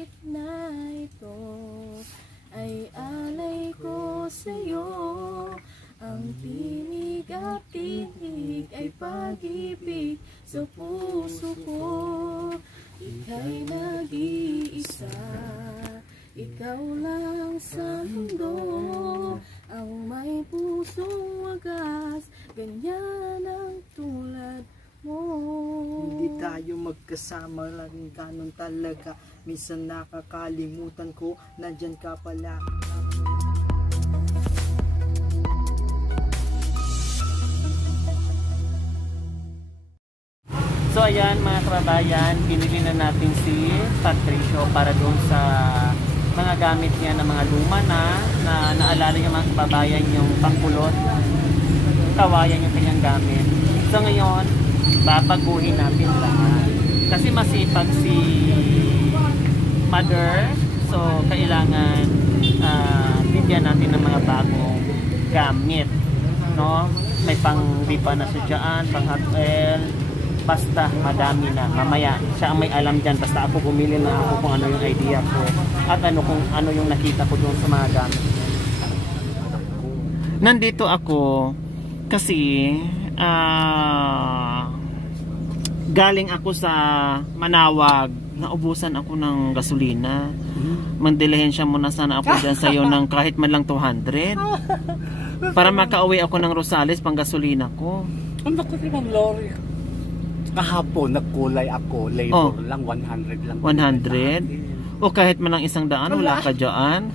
awit na ito ay alay ko sa'yo. Ang tinig at tinig ay pag-ibig sa puso ko. Ika'y nag-iisa, ikaw lang sa mundo, ang may pusong wagas, ganyan ang tulad mo. Hindi tayo magkasama lang ganun talaga. Minsan nakakalimutan ko, nandyan ka pala. So ayan mga kababayan, binili na natin si Patricio para doon sa mga gamit niya na mga luma na naalala niya mga kababayan yung pangkulot, kawayan yung kanyang gamit. So ngayon, babaguhin natin lahat. Kasi masipag si mother, so kailangan bigyan natin ng mga bagong gamit. No? May pang-ripa na siya dyan, pang-hot oil, basta madami na. Mamaya siya ang may alam dyan, basta ako bumili na ako kung ano yung idea ko at kung ano yung nakita ko doon sa mga gamit. Nandito ako kasi galing ako sa Manawag, naubusan ako ng gasolina. Mandilihensya muna sana ako dyan sa'yo ng kahit man lang 200 para makauwi ako ng Rosales pang gasolina ko. Ang naku si Ma'am Lori. Kahapon nagkulay ako, labor lang 100 lang. 100? O kahit man lang 100, wala ka dyan?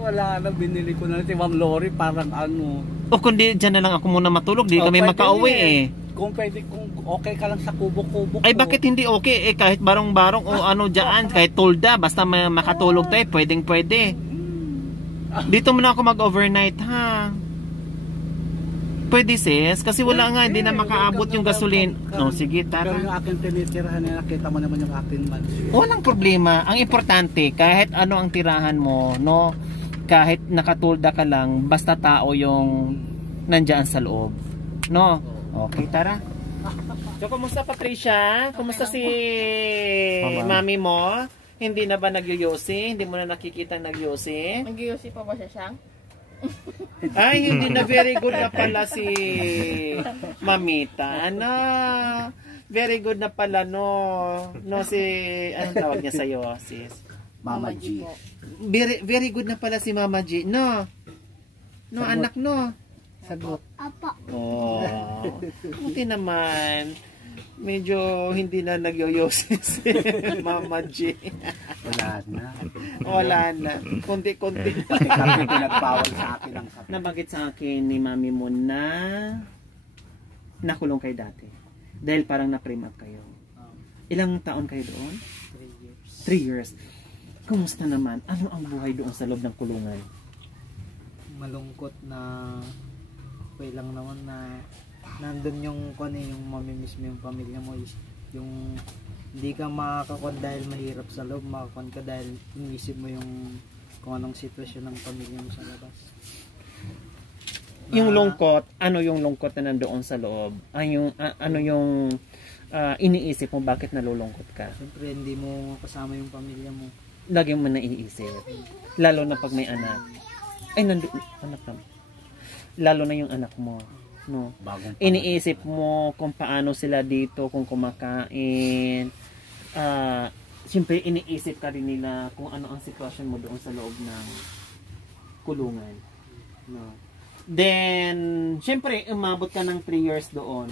Wala na, binili ko na si Ma'am Lori, parang ano. O kundi dyan na lang ako muna matulog, di kami makauwi eh. Kung pwede, kung okay ka lang sa kubo-kubo ko. Ay bakit hindi okay eh, kahit barong-barong o ano dyan, kahit tolda, basta makatulog tayo, pwedeng pwede. Dito muna ako mag-overnight ha. Pwede sis, kasi wala nga, hindi na makaabot yung gasolin. No, sige, tara. Pero yung aking tinitirahan, nakita mo naman yung aking mansion. Walang problema. Ang importante, kahit ano ang tirahan mo, no, kahit nakatulda ka lang, basta tao yung nandyan sa loob. No? Okay, tara. So, kumusta Patricia? Kumusta si mami mo? Hindi na ba nagyoyosi? Hindi mo na nakikita nagyosi? Nag-iusi pa ba siya siyang? Ay, hindi na very good na pala si Mamita. Ano? Very good na pala, no? No, si... Anong tawag niya sa'yo, sis? Mama G. Very good na pala si Mama G. No? No, sagot. Anak, no? Sagot. Apa. Oh. Buti naman. Medyo hindi na nagyoyosis si Mama G. Wala na. Wala na. Kunti-kunti. Kami pinagpawal sa akin ang kape. Nabagit sa akin ni mami mo na nakulong kayo dati. Dahil parang na-prem-up kayo. Ilang taon kayo doon? 3 years. Kumusta naman? Ano ang buhay doon sa loob ng kulungan? Malungkot na okay lang naman na nandun yung yung mamimiss mo yung pamilya mo, yung hindi ka makakakon dahil mahirap sa loob, makakon ka dahil iniisip mo yung kung anong sitwasyon ng pamilya mo sa labas. Yung lungkot, ano yung lungkot na nandoon sa loob? Ano yung iniisip mo, bakit nalulungkot ka? Siyempre hindi mo kasama yung pamilya mo. Lagi mo naiisip. Lalo na pag may anak. Ay, anak naman. Lalo na yung anak mo. No. Iniisip mo kung paano sila dito, kung kumakain. Siyempre iniisip ka rin nila kung ano ang sitwasyon mo doon sa loob ng kulungan. No. Then, siyempre umabot ka ng 3 years doon.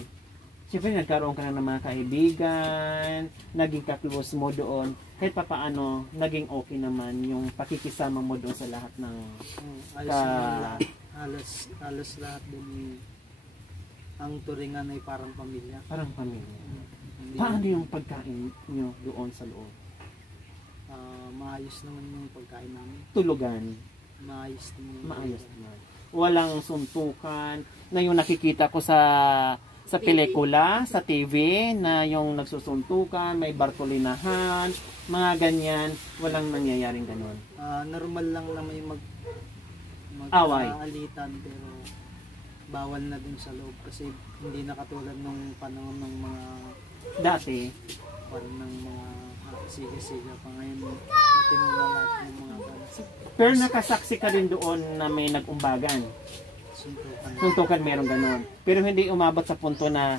Siyempre nagkaroon ka na ng mga kaibigan, naging ka-close mo doon. Kahit pa paano, naging okay naman yung pakikisama mo doon sa lahat ng halos lahat din ang turingan ay parang pamilya. Parang pamilya. Paano yung pagkain nyo doon sa loob? Maayos naman yung pagkain namin. Tulugan? Maayos naman. Maayos naman. Walang suntukan. Na yung nakikita ko sa pelikula, sa TV, na yung nagsusuntukan, may bartolinahan, mga ganyan. Walang nangyayaring ganun. Normal lang naman yung mag-alitan, pero bawal na dun sa loob kasi hindi na katulad nung panahon ng mga dati ng mga siga-siga pa ngayon. Matino na lahat ng mga Pero nakasaksi ka rin doon na may nag-umbagan. suntukan. Suntukan meron ganon. Pero hindi umabot sa punto na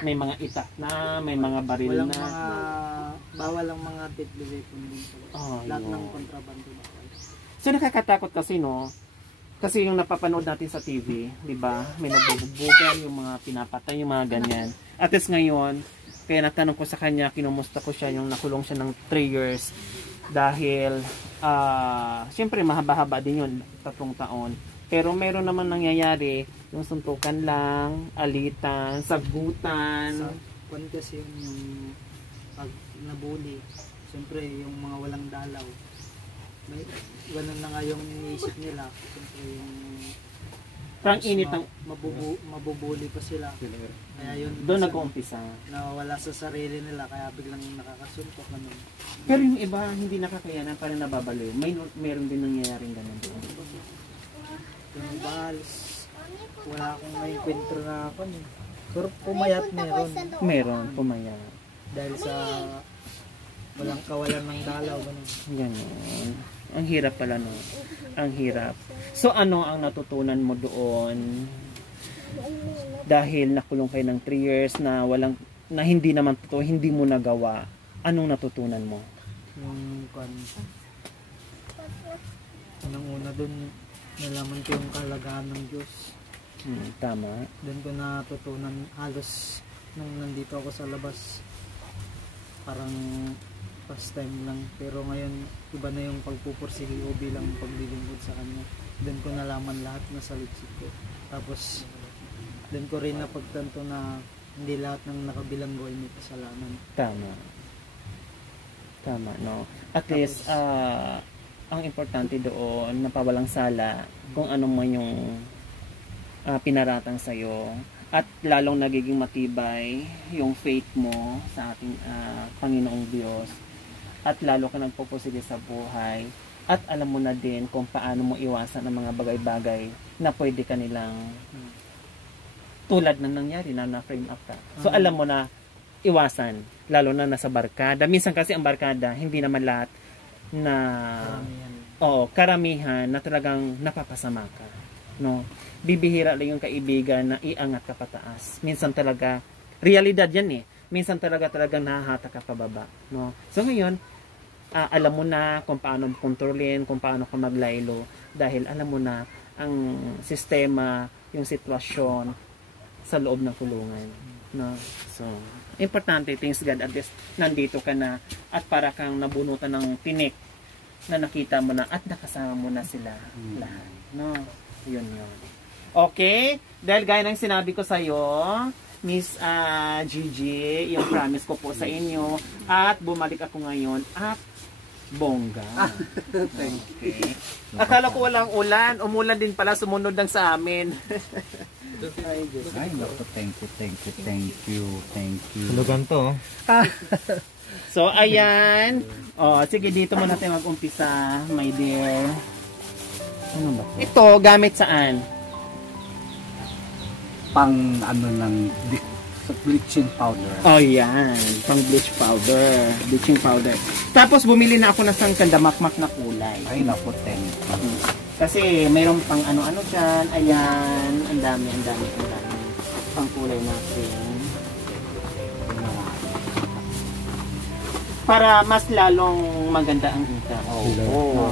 may mga itak na, may mga baril Walang na. mga, bawal ang mga deadly weapon din. Oh, Lahat yun. ng kontrabando bawal. So nakakatakot kasi no. Kasi yung napapanood natin sa TV, di ba? May nagbububugan, yung mga pinapatay, yung mga ganyan. At least ngayon, kaya natanong ko sa kanya, kinumusta ko siya, yung nakulong siya ng 3 years. Dahil, siyempre mahaba-haba din yun, 3 taon. Pero meron naman nangyayari, yung suntukan lang, alitan, sagutan. Sa kwan kasi yun yung pag nabuli, siyempre yung mga walang dalaw. May ganun na nga yung iniisip nila. Siyempre yung Parang init ang... mabubuli pa sila. Kaya yun Doon nag-uumpisa. nawawala sa sarili nila kaya biglang nakakasuntok ganun. Pero yung iba, hindi nakakayanan, parang nababaliw. Meron din nangyayaring ganun doon. Yung bahalis, wala akong may kwentro na ako eh. Pero pumayat meron Meron, pumaya. dahil sa walang kawalan ng dalaw ganun. Ganon. Ang hirap pala, no? Ang hirap. So, ano ang natutunan mo doon? Dahil nakulong kayo ng 3 years na walang, na hindi naman totoo, hindi mo nagawa. Anong natutunan mo? Yung kan unang-una dun nalaman ko yung kalagahan ng Diyos. Tama. Doon ko natutunan halos nung nandito ako sa labas. Parang first time lang. Pero ngayon iba na yung pagpupursige ko bilang paglilingkod sa Kanya. Doon ko nalaman lahat na salitsit ko. Tapos doon ko rin napagtanto na hindi lahat ng nakabilanggo ay may kasalanan. Tama. Tama, no? At Tapos, least, ang importante doon, napawalang sala kung ano man yung pinaratang sa'yo. At lalong nagiging matibay yung faith mo sa ating Panginoong Diyos. At lalo ka nagpupursige sa buhay. At alam mo na din kung paano mo iwasan ang mga bagay-bagay na pwede ka nilang tulad ng nangyari na na-frame up ka. So alam mo na iwasan, lalo na nasa barkada. Minsan kasi ang barkada, hindi naman lahat na karamihan na talagang napapasama ka. No? Bibihira lang yung kaibigan na iangat ka pataas. Minsan talaga, realidad yan eh. Minsan talagang nahahata ka pababa. No? So ngayon, alam mo na kung paano kontrolin, kung paano ka maglaylo. Dahil alam mo na ang sistema, yung sitwasyon sa loob ng kulungan. No? So, importante, thanks God, at least nandito ka na at para kang nabunutan ng tinik na nakita mo na at nakasama mo na sila lahat. No? Yun. Okay? Dahil gaya ng sinabi ko sa'yo, Miss Gigi, yung promise ko po sa inyo, at bumalik ako ngayon at bongga. Okay. Akala ko walang ulan, umulan din pala, sumunod lang sa amin. Ay, naku, thank you. Hulugan to. So, ayan. Sige, dito muna tayo mag-umpisa, my dear. Ano ba? Ito, gamit saan? Pang ano ng bleaching powder. Oh, yan. Pang bleach powder. Bleaching powder. Tapos, bumili na ako ng kandamakmak na kulay. Ay, naku, thank you. Kasi, mayroon pang ano-ano dyan. Ayan. Ang dami. Pang kulay natin. Para mas lalong maganda ang income. Oo.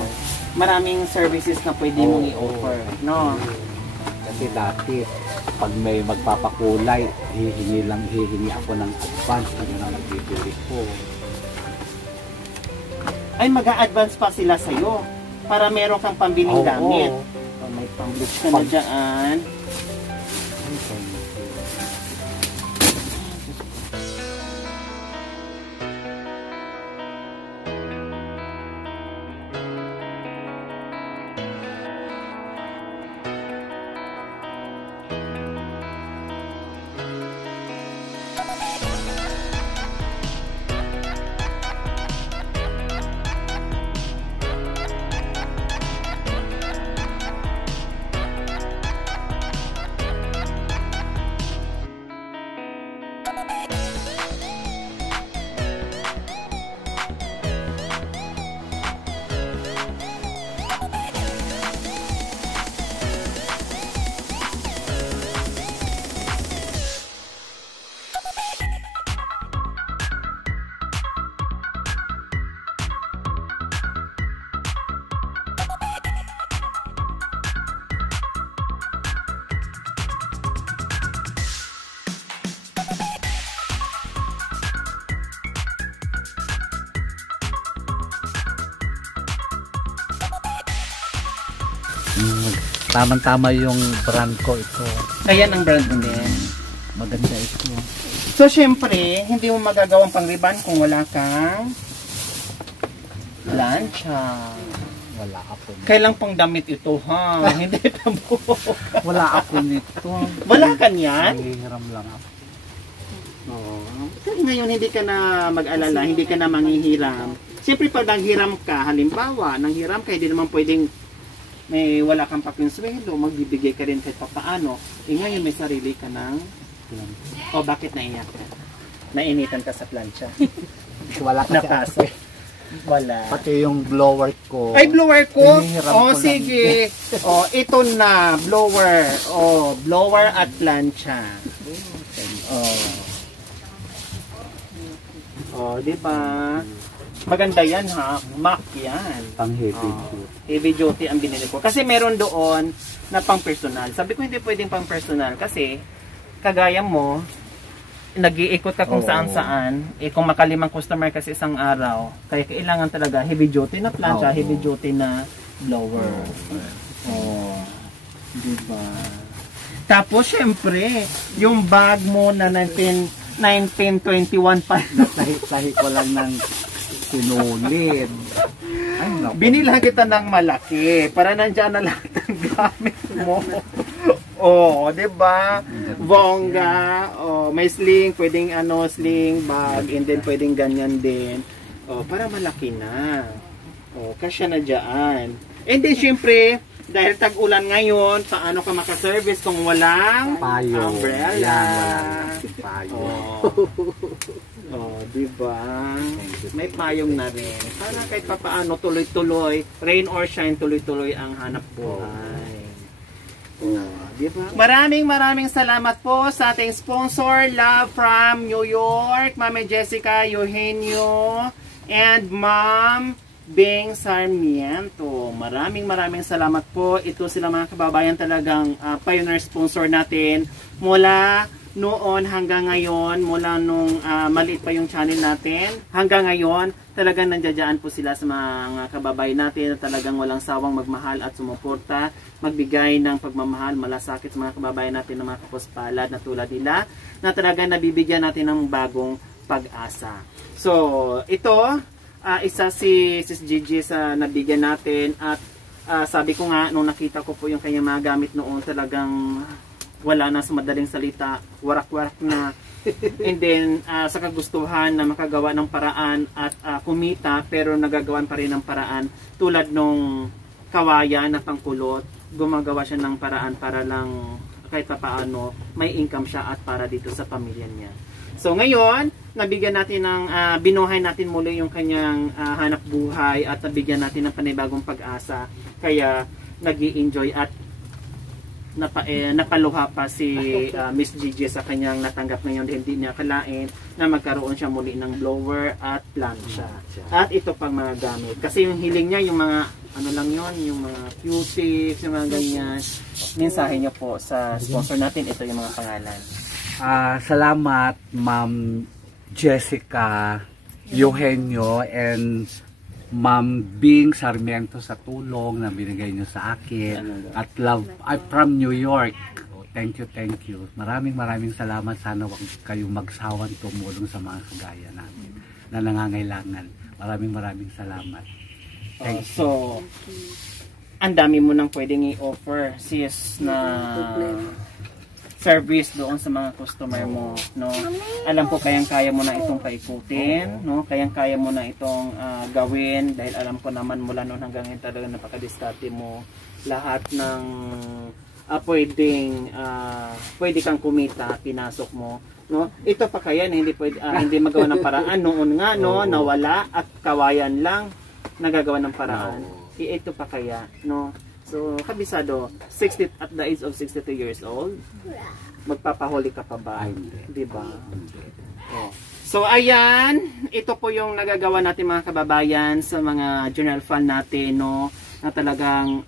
Maraming services na pwede mong i-offer. No? Kasi dati, pag may magpapakulay, hihingi ako ng advance. Ano na nagbibili ko. Ay, mag-a-advance pa sila sa'yo. Para meron kang pambiling gamit. May pang-bleach ka na dyan. Tamang-tama yung brand ko ito. Ayan ang brand mo din. Maganda ito. So, syempre, hindi mo magagawang pang-riban kung wala kang plancha. Wala ako nito. Kailang pang damit ito, ha? Hindi pa buhok. Wala ako nito. Wala ka niyan? Nangihiram lang ako. Oo. Kasi ngayon, hindi ka na mag-alala, hindi ka na manghihiram. Siyempre, pag nanghiram ka, halimbawa, nanghiram ka, hindi naman pwedeng may wala kang pakinsweldo, magbibigay ka rin kahit papaano. Ngayon, may sarili ka ng o bakit naiyak ka? Nainitan ka sa plancha. Wala kasi Napasok. Wala. pati yung blower ko. Ay, blower ko? Hinihiram O, ko lang. sige. O, ito na, blower. O, blower at plancha. O, di ba? Maganda yan, ha? Mac yan. Pang heavy Oh. duty. Heavy duty ang binili ko. Kasi meron doon na pang personal. Sabi ko hindi pwedeng pang personal kasi kagaya mo, nag-iikot ka kung Oo. saan-saan. Eh, kung makalimang customer kasi isang araw, kaya kailangan talaga heavy duty na plancha, Oo. heavy duty na blower. Oh. Diba? Tapos, syempre, yung bag mo na 1921 pa. Nasahi ko lang ng sinulid. Ay, naku. Binila kita ng malaki para nandiyan na lahat ng gamit mo. Oh, 'di ba? Bongga, oh, may sling, pwedeng sling bag, and then pwedeng ganyan din. Oh, para malaki na. Oh, kasya na diyan. And then syempre, dahil tag-ulan ngayon, paano ka makaservice kung walang Payo. umbrella? Yan, wala payo. Oh, di ba? May payong na rin. Para kahit papaano tuloy-tuloy, rain or shine, tuloy-tuloy ang hanap buhay. Oh, di ba? Maraming salamat po sa ating sponsor, Love from New York, Ma'am Jessica Eugenio, and Ma'am Bing Sarmiento. Maraming salamat po. Ito sila mga kababayan talagang pioneer sponsor natin mula noon hanggang ngayon, mula nung maliit pa yung channel natin, hanggang ngayon, talagang nandiyan po sila sa mga kababayan natin na talagang walang sawang magmahal at sumuporta, magbigay ng pagmamahal, malasakit sa mga kababayan natin na mga kapuspalad na tulad nila, na talagang nabibigyan natin ng bagong pag-asa. So, ito, isa si Sis Gigi sa nabigyan natin at sabi ko nga, nung nakita ko po yung kanyang mga gamit noon, talagang wala na sa madaling salita, warak-warak na. And then, sa kagustuhan na makagawa ng paraan at kumita, pero nagagawan pa rin ng paraan. Tulad nung kawayan na pangkulot, gumagawa siya ng paraan para lang kahit pa paano may income siya at para dito sa pamilya niya. So ngayon, nabigyan natin ng, binuhay natin muli yung kanyang hanap buhay at nabigyan natin ng panibagong pag-asa. Kaya nag-i-enjoy at napaluha pa si Miss Gigi sa kanyang natanggap ngayon, hindi niya akalain na magkaroon siya muli ng blower at plancha. At ito pang mga gamit. Kasi yung hiling niya, yung mga ano lang yon, yung mga Q-tips, yung mga ganyan. Mensahe niya po sa sponsor natin, ito yung mga pangalan. Salamat Ma'am Jessica Eugenio and Ma'am Bing Sarmiento sa tulong na binigay nyo sa akin at Love from New York. Thank you. Maraming salamat. Sana wag kayong magsawang tumulong sa mga kagaya namin na nangangailangan. Maraming salamat. Thank you. So, ang dami mo nang pwedeng i-offer sis na service doon sa mga customer mo, no? Alam ko kayang-kaya mo na itong paikutin, no? Kayang-kaya mo na itong gawin dahil alam ko naman mula noon hanggang ngayon talaga napakadiskarte mo. Lahat ng pwede kang kumita, pinasok mo, no? Ito pa kaya na hindi magawa ng paraan noon nga, no? Nawala at kawayan lang nagagawa ng paraan. Ito pa kaya, no? So, kabisado, at the age of 62 years old, magpapahuli ka pa ba? Di ba? Oh. So, ayan, ito po yung nagagawa natin mga kababayan sa mga journal fund natin, no? Na talagang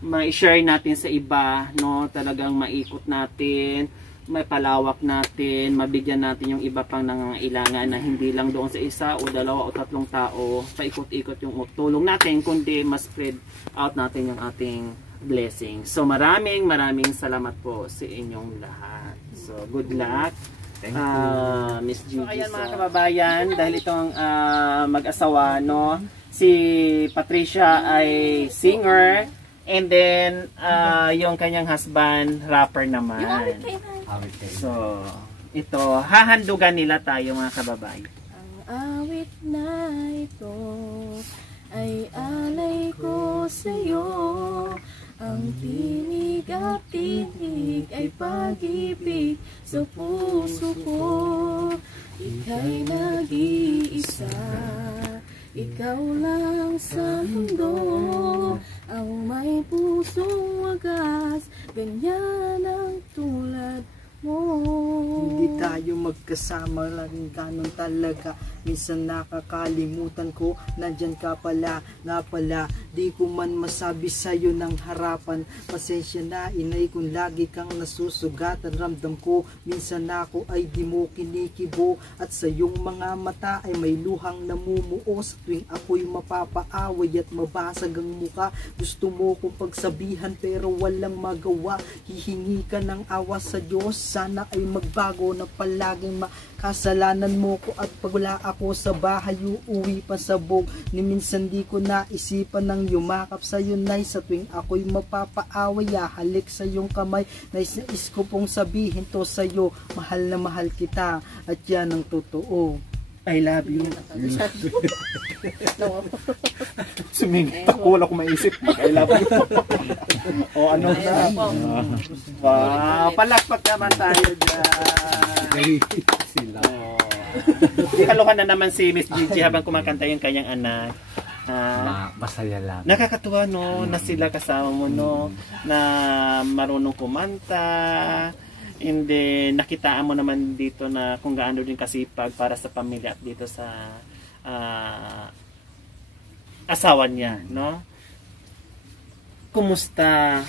ma-share natin sa iba, no? Talagang maikot natin may palawak natin, mabigyan natin yung iba pang nangangailangan na hindi lang doon sa isa o dalawa o tatlong tao, paikot-ikot yung tulong natin, kundi mas spread out natin yung ating blessing. So maraming salamat po sa inyong lahat. So good luck. Miss Gigi. So, ayan mga kababayan, dahil itong mag-asawa, no? Si Patricia ay singer, and then yung kanyang husband, rapper naman. So, ito, hahandugan nila tayo mga kababayan. Ang awit na ito ay alay ko sa'yo. Ang tinig at tinig ay pag-ibig sa puso ko. Ika'y nag-iisa, ikaw lang sa mundo. Ang may pusong wagas, ganyan ang tulad mo. Hindi tayo magkasama lang ganun talaga. Minsan nakakalimutan ko, nandyan ka pala, nga pala. Di ko man masabi sa'yo ng harapan. Pasensya na inay kung lagi kang nasusugatan. Ramdam ko, minsan ako ay di mo kinikibo. At sa iyong mga mata ay may luhang namumuo. Sa tuwing ako'y mapapaaway at mabasag ang muka. Gusto mo kong pagsabihan pero walang magawa. Hihingi ka ng awa sa Diyos. Sana ay magbago na palaging makasalanan mo ko. At pag wala ako sa bahay, uuwi pa sabog. Ni minsan di ko naisipan ng yumakap sa'yo, nay. Sa tuwing ako'y mapapaaway, halik sa iyong kamay. Nais ko pong sabihin to sa'yo, mahal na mahal kita. At yan ang totoo. I love you. Sumingit ako, wala ko maisip. I love you. O ano na. Wow, palakpak naman tayo dyan. Sila. Ikaluhan na naman si Miss Gigi habang kumakanta yung kanyang anak. Masaya lang. Nakakatuwa, no, na sila kasama mo, no, na marunong kumanta. And then, nakitaan mo naman dito na kung gaano din kasipag para sa pamilya at dito sa asawa niya, no? Kumusta,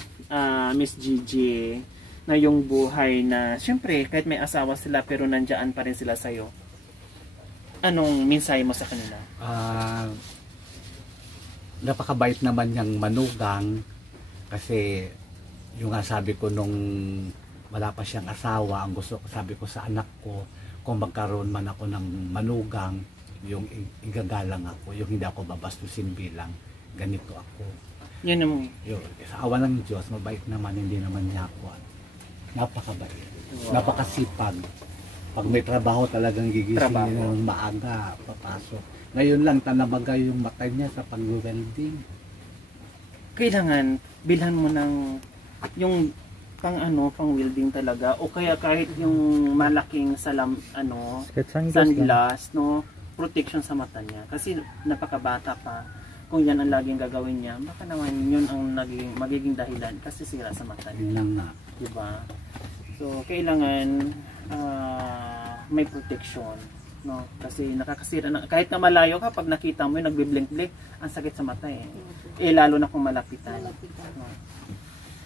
Miss Gigi, na yung buhay na, syempre, kahit may asawa sila pero nandiyan pa rin sila sa'yo? Anong mensahe mo sa kanila? Napakabait naman niyang manugang kasi yung sabi ko nung wala pa siyang asawa, ang gusto sabi ko sa anak ko, kung magkaroon man ako ng manugang, yung igagalang ako, yung hindi ako babastusin bilang ganito ako. Yun ang... Yung, sa awa ng Diyos, mabait naman, hindi naman niya ako. Napakabait. Wow. Napakasipag. Pag may trabaho talagang gigising niya ng maaga, papasok. Ngayon lang, tanabagay yung mata niya sa pag-welding. Kailangan, bilhan mo ng yung pang welding talaga, o kaya kahit yung malaking sunglass, no, protection sa mata niya, kasi napakabata pa. Kung yan ang laging gagawin niya, baka naman yun ang magiging dahilan kasi sira sa mata niya. Diba? So kailangan may protection, no, kasi nakakasira na, kahit na malayo ka, pag nakita mo yung nagbiblink-blink, ang sakit sa mata lalo na kung malapitan. No?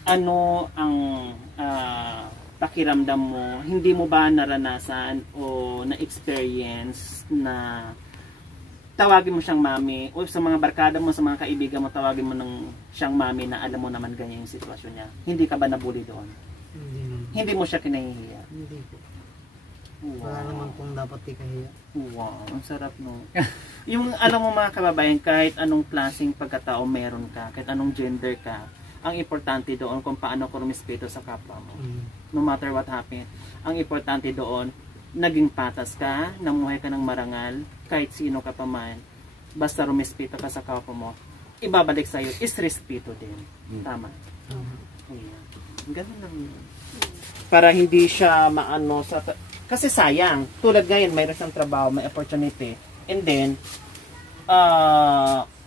Ano ang pakiramdam mo? Hindi mo ba naranasan o na-experience na tawagin mo siyang mami, o sa mga barkada mo, sa mga kaibigan mo, tawagin mo ng siyang mami na alam mo naman ganyan yung sitwasyon niya? Hindi ka ba nabully doon? Hindi mo siya kinahihiya? Hindi po. Wow. Wala naman pong dapat ikahiya. Wow, ang sarap, no? Yung alam mo mga kababayan, kahit anong klaseng pagkatao meron ka, kahit anong gender ka, ang importante doon kung paano ko rumispeto sa kapwa mo. No matter what happened, ang importante doon, naging patas ka, namuhay ka ng marangal, kahit sino ka pa man, basta rumispeto ka sa kapwa mo, ibabalik sa'yo is respeto din. Tama? Ayan. Ganun lang yun. Para hindi siya maano sa... Kasi sayang, tulad ngayon, mayroon siyang trabaho, may opportunity, and then,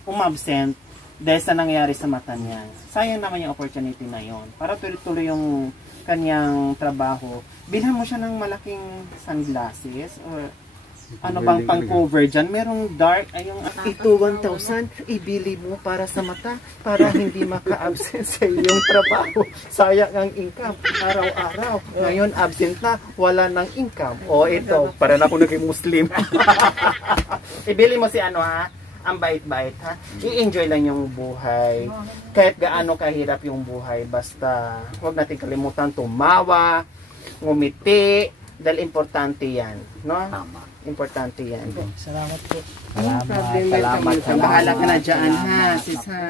umabsent, dahil sa nangyari sa mata niya. Sayang naman yung opportunity na yon. Para tuloy-tuloy yung kanyang trabaho, bilhan mo siya ng malaking sunglasses or ano bang pang-cover dyan? Merong dark, ay yung ito 1,000, ibili mo para sa mata, para hindi maka-absent sa iyong trabaho. Sayang ang income, araw-araw. Ngayon, absent na, wala ng income. O ito, para na ako naging Muslim. Ibili mo si ano ha, ang bait-bait ha. I-enjoy lang yung buhay. Kahit gaano kahirap yung buhay, basta huwag natin kalimutan tumawa, ngumiti, dahil importante yan. No? Tama. Importante yan. Salamat po. Salamat. Bahala ka na dyan ha, sis ha.